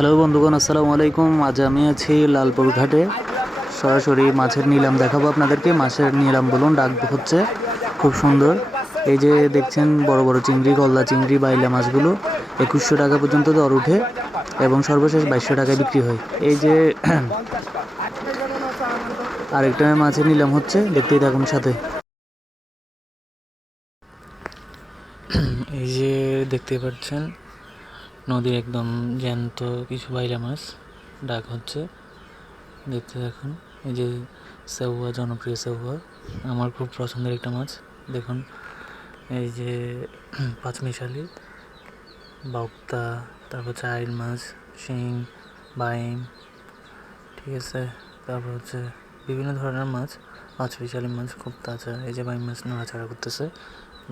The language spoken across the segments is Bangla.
হ্যালো বন্ধুগণ, আসসালামু আলাইকুম। আজ আমি আছি লালপুর ঘাটে সরাসরি মাছের নিলাম দেখাবো আপনাদেরকে। মাছের নিলাম বলুন, ডাক হচ্ছে খুব সুন্দর। এই যে দেখছেন, বড় বড় চিংড়ি, গলদা চিংড়ি, বাইলা মাছগুলো একুশশো টাকা পর্যন্ত দর উঠে এবং সর্বশেষ বাইশশো টাকায় বিক্রি হয়। এই যে আরেকটা মাছের নিলাম হচ্ছে, দেখতেই থাকুন সাথে। এই যে দেখতে পাচ্ছেন নদীর একদম জ্যান্ত কিছু বাইলা মাছ, ডাক হচ্ছে। দেখতে দেখুন এই যে সেউয়া, জনপ্রিয় সেউয়া, আমার খুব পছন্দের একটা মাছ। দেখুন, এই যে পাঁচমিশালি বক্তা তারপর চাইল মাছ, শিং, বাইম, ঠিক আছে? তারপর হচ্ছে বিভিন্ন ধরনের মাছ পাঁচ মিশালি মাছ খুব তাজা, এই যে বাইম মাছ নাড়াচাড়া করতেছে।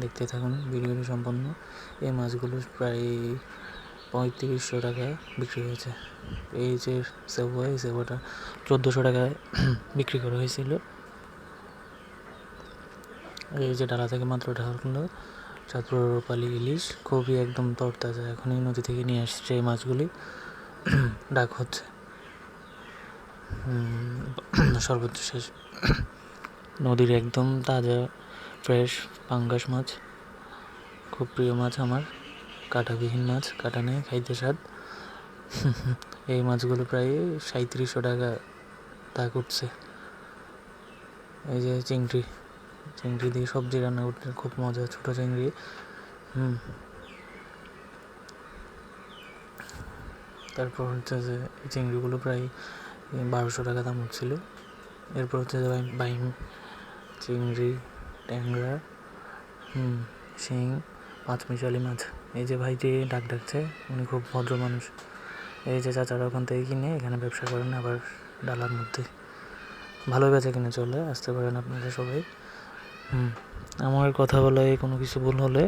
দেখতে থাকুন, ভিডিওটি সম্পন্ন এই মাছগুলো প্রায় পঁয়ত্রিশশো টাকায় বিক্রি হয়েছে। এই যে সেবা এই সেবাটা চোদ্দোশো টাকায় বিক্রি করা হয়েছিল। এই যে ডালা থেকে মাত্র ঢাললো চাঁদপুর রূপালি ইলিশ, খুবই একদম তরতাজা। এখনই নদী থেকে নিয়ে আসছে এই মাছগুলি। ডাক হচ্ছে। সর্বোচ্চ শেষ। নদীর একদম তাজা ফ্রেশ পাঙ্গাস মাছ। খুব প্রিয় মাছ আমার। কাঁটাবিহীন মাছ, কাঁটা নেই, খাইতে স্বাদ। এই মাছগুলো প্রায় সাঁত্রিশশো টাকা দাগ উঠছে। এই যে চিংড়ি চিংড়ি দিয়ে সবজি রান্না করতে খুব মজা, ছোটো চিংড়ি। হুম। তারপর হচ্ছে যে এই চিংড়িগুলো প্রায় বারোশো টাকা দাম হচ্ছিল এরপর হচ্ছে যে বাইম, চিংড়ি, ট্যাংরা, হুম, শিং, পাঁচমিশালি মাছ। এই যে ভাইটি ডাক ডাকছে, উনি খুব ভদ্র মানুষ। এই যে চাচারা ওখান থেকে কিনে এখানে ব্যবসা করেন, আবার ডালার মধ্যে। ভালো বেচা কিনে চলে, আসতে পারেন আপনারা সবাই। হুম, আমার কথা বলায় কোনো কিছু ভুল হলে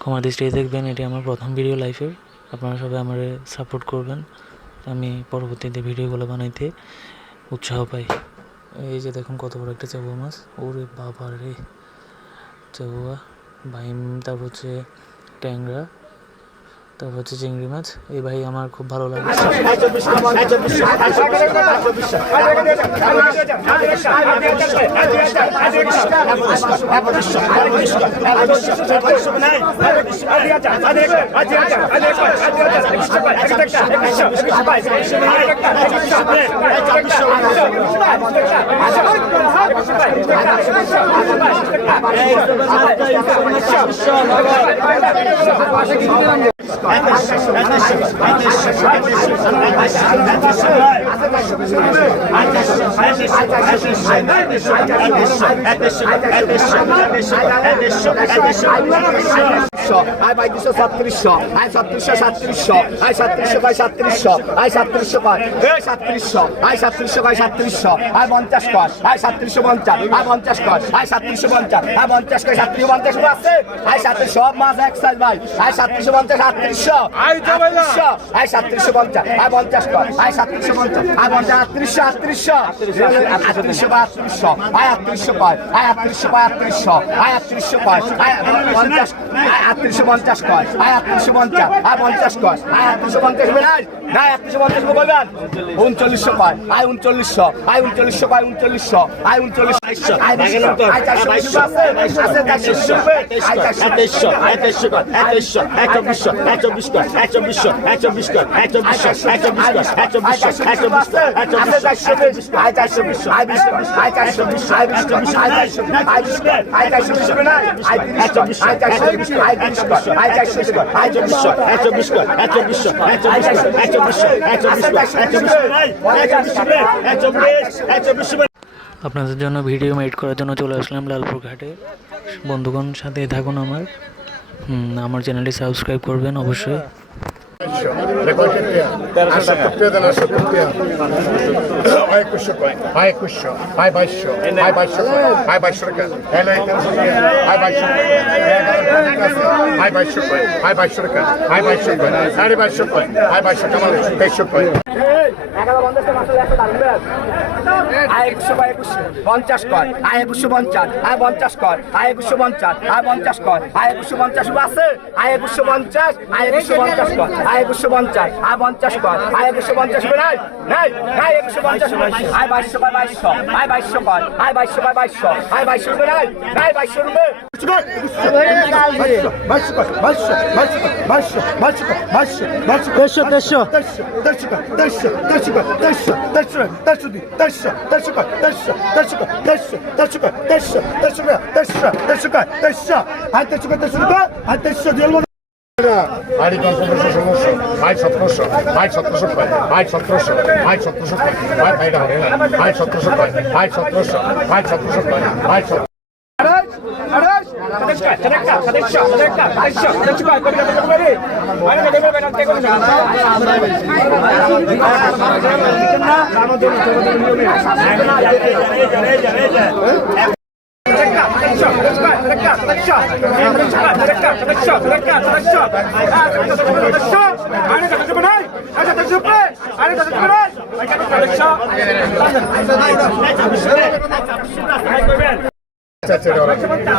ক্ষমা দৃষ্টিতে দেখবেন, এটি আমার প্রথম ভিডিও লাইফের আপনারা সবাই আমার সাপোর্ট করবেন, আমি পরবর্তীতে ভিডিওগুলো বানাইতে উৎসাহ পাই। এই যে দেখুন কত বড় একটা চেবুয়া মাছ, ওরে বাবা রে। চেবুয়া, বাইম, তারপর হচ্ছে 对。তারপর হচ্ছে চিংড়ি মাছ। এই ভাই আমার খুব ভালো লাগে। আয় পঁয়ত্রিশশো ছত্রিশশো আয় ছত্রিশশো সাতত্রিশশো আয় সাতত্রিশশো কয় সাতত্রিশশো আয় সাতত্রিশশো কয় এ সাতত্রিশশো আয় সাতত্রিশশো কয় সাতত্রিশশো আয় পঞ্চাশ কয় আয় সাতত্রিশশো পঞ্চাশ আয় পঞ্চাশ কয় আয় সাতত্রিশশো পঞ্চাশ আয় পঞ্চাশ কয় সাতত্রিশশো পঞ্চাশ আছে আয় সাতত্রিশ সব মাছ এক সাইজ ভাই আয় সাতত্রিশশো পঞ্চাশ আটত্রিশশো আটত্রিশশো আয় সাতত্রিশশো পঞ্চাশ। আয় পঞ্চাশ আয় সাতত্রিশশো পঞ্চাশ। আয় পঞ্চাশ। আটত্রিশশো আটত্রিশশো। আটত্রিশশো বা আটত্রিশশো আয় আটত্রিশশো পায় আয় আটত্রিশশো বা আটত্রিশশো আয় আটত্রিশশো পায় আয় পঞ্চাশ। আয় আটত্রিশশো পঞ্চাশ কয় আয় আটত্রিশশো পঞ্চাশ। আয় পঞ্চাশ কয় আয় আটত্রিশশো পঞ্চাশ বেড়াই না আটত্রিশশো পঞ্চাশ বলবেন? উনচল্লিশশো পায় আয় উনচল্লিশশো। আয় উনচল্লিশশো পায় উনচল্লিশশো। আয় উনচল্লিশশো। আয় চারশো আছে চারশো আয় চারশো আয় চারশো আয় চারশো আয় চব্বিশশো আপনাদের জন্য ভিডিও মেড করার জন্য চলে আসলাম লালপুর ঘাটে বন্ধুগণ সাথে থাকুন আমার আমার চ্যানেলটি সাবস্ক্রাইব করবেন অবশ্যই। একুশশো আয় একুশশো আয় বাইশশো আয় বাইশশো আয় বাইশশো টাকা আয় বাইশশো আয় বাইশশো কয় আয় বাইশশো টাকা সাড়ে বাইশশো আয় বাইশশো কামাল তেইশশো আয় একুশশো বা একুশশো পঞ্চাশ কর আয় একুশশো পঞ্চাশ আয় পঞ্চাশ কর আয় একুশশো পঞ্চাশ আয় পঞ্চাশ কর আয় একুশশো পঞ্চাশ আছে আয় একুশশো পঞ্চাশ আয় একুশশো পঞ্চাশ কর আয় একুশশো পঞ্চাশ আয় পঞ্চাশ কর আয় একুশশো পঞ্চাশ হবে নাই নাই নাই একুশশো পঞ্চাশ আয় বাইশশো কয় বাইশশো আয় বাইশশো কর আয় বাইশশো কয় বাইশশো আয় বাইশশো রুপে নাই নাই বাইশশো রুপে দেড়শো দেড়শো আড়ি পঞ্চমশো ষোলোশো আই সতেরোশো আই সতেরোশো পাই আই সতেরোশো আই সতেরোশো পাই আই ভাইটা হবে না আই সতেরোশো পাই আই সতেরোশো আই সতেরোশো পাই আই সতেরোশো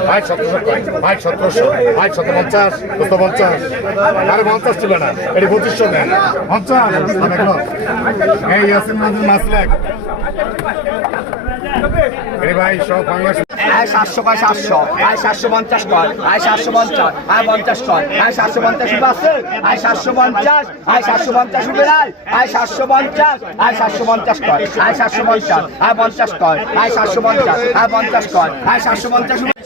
আয় সতেরোশো আয় সতেরোশো আয় সতেরো পঞ্চাশ দুশো পঞ্চাশ আরে পঞ্চাশ ছিল না এটি পঁচিশশো দেন পঞ্চাশ এই ইয়াসিন মাসলেক। এরে ভাই, সব বাংলা সাতশো কয় সাতশো আয় সাতশো পঞ্চাশ কর আয় সাতশো পঞ্চাশ আয় পঞ্চাশ কর আয় সাতশো পঞ্চাশ আছে আয় সাতশো পঞ্চাশ আয় সাতশো পঞ্চাশ নাই আয় সাতশো পঞ্চাশ আয় সাতশো পঞ্চাশ কর আয় সাতশো পঞ্চাশ আয় পঞ্চাশ কর আয় সাতশো পঞ্চাশ আয় পঞ্চাশ কর আয় সাতশো পঞ্চাশ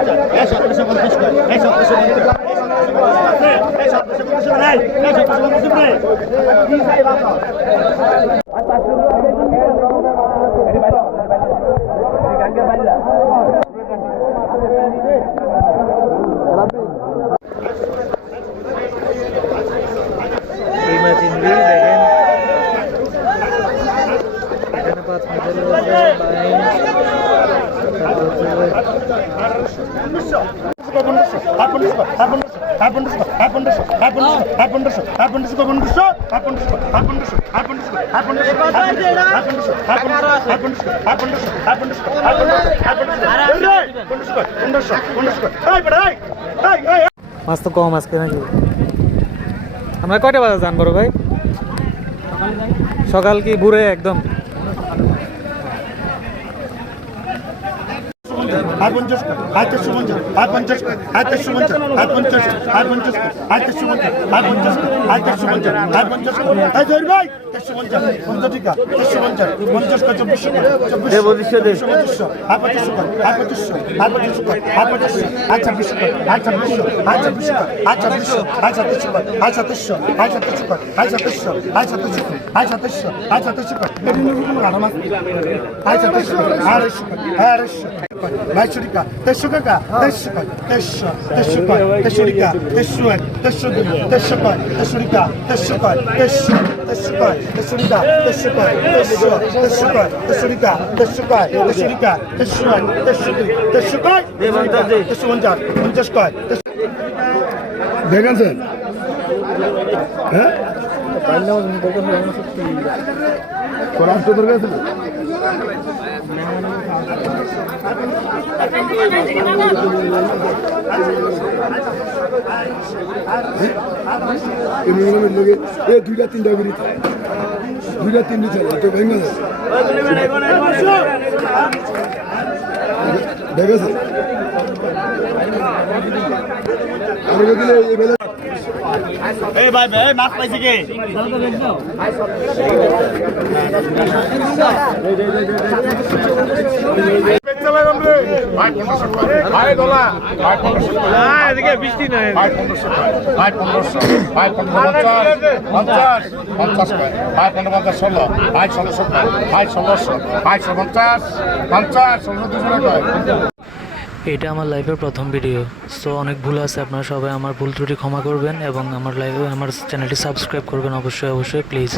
আমার আয় চোদ্দশো বাই চোদ্দশো আয় চোদ্দশো বাই চোদ্দশো আয় পঞ্চাশ কর আয় চোদ্দ পঞ্চাশ আয় পঞ্চাশ কর আয় চোদ্দ পঞ্চাশ আয় পঞ্চাশ কর আয় চোদ্দ পঞ্চাশ আয় পঞ্চাশ কর আয় চোদ্দ পঞ্চাশ আয় পঞ্চাশ কর আয় চোদ্দ পঞ্চাশ রুপে আছে আয় চোদ্দ পঞ্চাশ রুপে আয় চোদ্দ পঞ্চাশ রুপে নাই এই মাছ চিংড়ি দেখেন এখানে পাঁচ মিটার রয়েছে বাইন তারপর হচ্ছে মাছ তো কম আজকে নাকি? আমরা কয়টা বাজে যান বড় ভাই? সকাল কি ঘুরে একদম? আর পঞ্চাশ আর চারশো পঞ্চাশ আর পঞ্চাশ আর চারশো পঞ্চাশ আর পঞ্চাশ আর পঞ্চাশ আর চারশো পঞ্চাশ আর পঞ্চাশ আর চারশো পঞ্চাশ আর পঞ্চাশ এই ধর ভাই চারশো পঞ্চাশ পঞ্চাশ টিকা চারশো পঞ্চাশ পঞ্চাশ কা চব্বিশশো চব্বিশশো পঁচিশশো পঁচিশশো আর পঁচিশশো আর পঁচিশশো আর পঁচিশশো আর পঁচিশশো আর ছাব্বিশশো আর ছাব্বিশশো আর ছাব্বিশশো আর ছাব্বিশশো আর ছাব্বিশশো আর সাতাশশো আর সাতাশশো আর সাতাশশো আর সাতাশশো আর আর আর আড়াইশো আড়াইশো বাইশশো টাকা তেইশশো টাকা তেইশশো তেইশশো তেইশশো কয় তেইশশো টাকা তেইশশো এক তেইশশো দুই তেইশশো কয় তেইশশো টাকা তেইশশো কয় তেইশশো তেইশশো কয় তেইশশো টাকা তেইশশো কয় তেইশশো তেইশশো কয় তেইশশো টাকা তেইশশো কয় তেইশশো টাকা তেইশশো এক তেইশশো দুই তেইশশো কয় তেইশশো পঞ্চাশ পঞ্চাশ কয় দেখেছেন হ্যাঁ কোরআন তো দরকার ছিল এমনি লোকে এ দুইটা তিনটা করে দুইটা তিনটি চলে তো ভেঙে যায় দেখেছে আমি দিলে এই বেলা ভাই পনেরোশো ভাই দোলা। ভাই পনেরোশো এদিকে বৃষ্টি নাই। ভাই পনেরোশো ভাই পনেরোশো ভাই পনেরো পঞ্চাশ। পঞ্চাশ। পঞ্চাশ ভাই পনেরো পঞ্চাশ ষোলো। ভাই ষোলোশো ভাই ষোলোশো ভাই পঞ্চাশ। পঞ্চাশ ষোলো দুশো এটা আমার লাইফের প্রথম ভিডিও। সো অনেক ভুল আছে। আপনারা সবাই আমার ভুল ত্রুটি ক্ষমা করবেন এবং আমার লাইভে আমার চ্যানেলটি সাবস্ক্রাইব করবেন অবশ্যই অবশ্যই প্লিজ